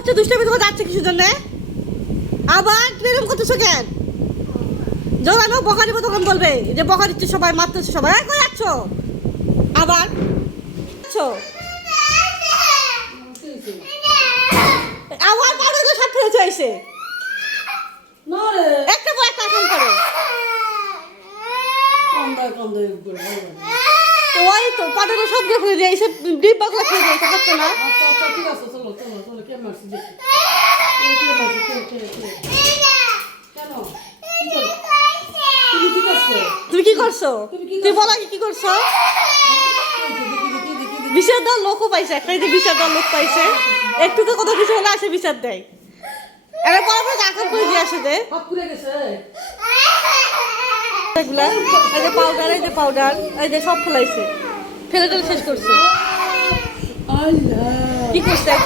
আচ্ছা দুষ্টামি তোমার যাচ্ছে কিছু জন্য? আবার এরকম করতেছো কেন? যখন আমি বকা দিব তখন বলবে যে বকা দিচ্ছে সবাই মারতেছে সবাই। এই, কই যাচ্ছ? আবার? আবার পাড়ে তো সব না রে একটা পর একটা করে। ওই তো পাটানো সব দিয়ে দিয়েছে না। আচ্ছা আচ্ছা ঠিক আছে চলো চলো চলো কে মারছি কে? তুমি করছ? তুমি বলো করছ? বিচার দেওয়ার লোকও পাইছে একটা যে বিচার দেওয়ার লোক পাইছে। একটু তো কত কিছু হলে আসে বিচার দেয়। এবার পরে পরে আকার করে দিয়ে আসে গেছে। এগুলা এই যে পাউডার এই যে পাউডার এই যে সব ফেলাইছে। ফেলে শেষ করছে। কি করছে এক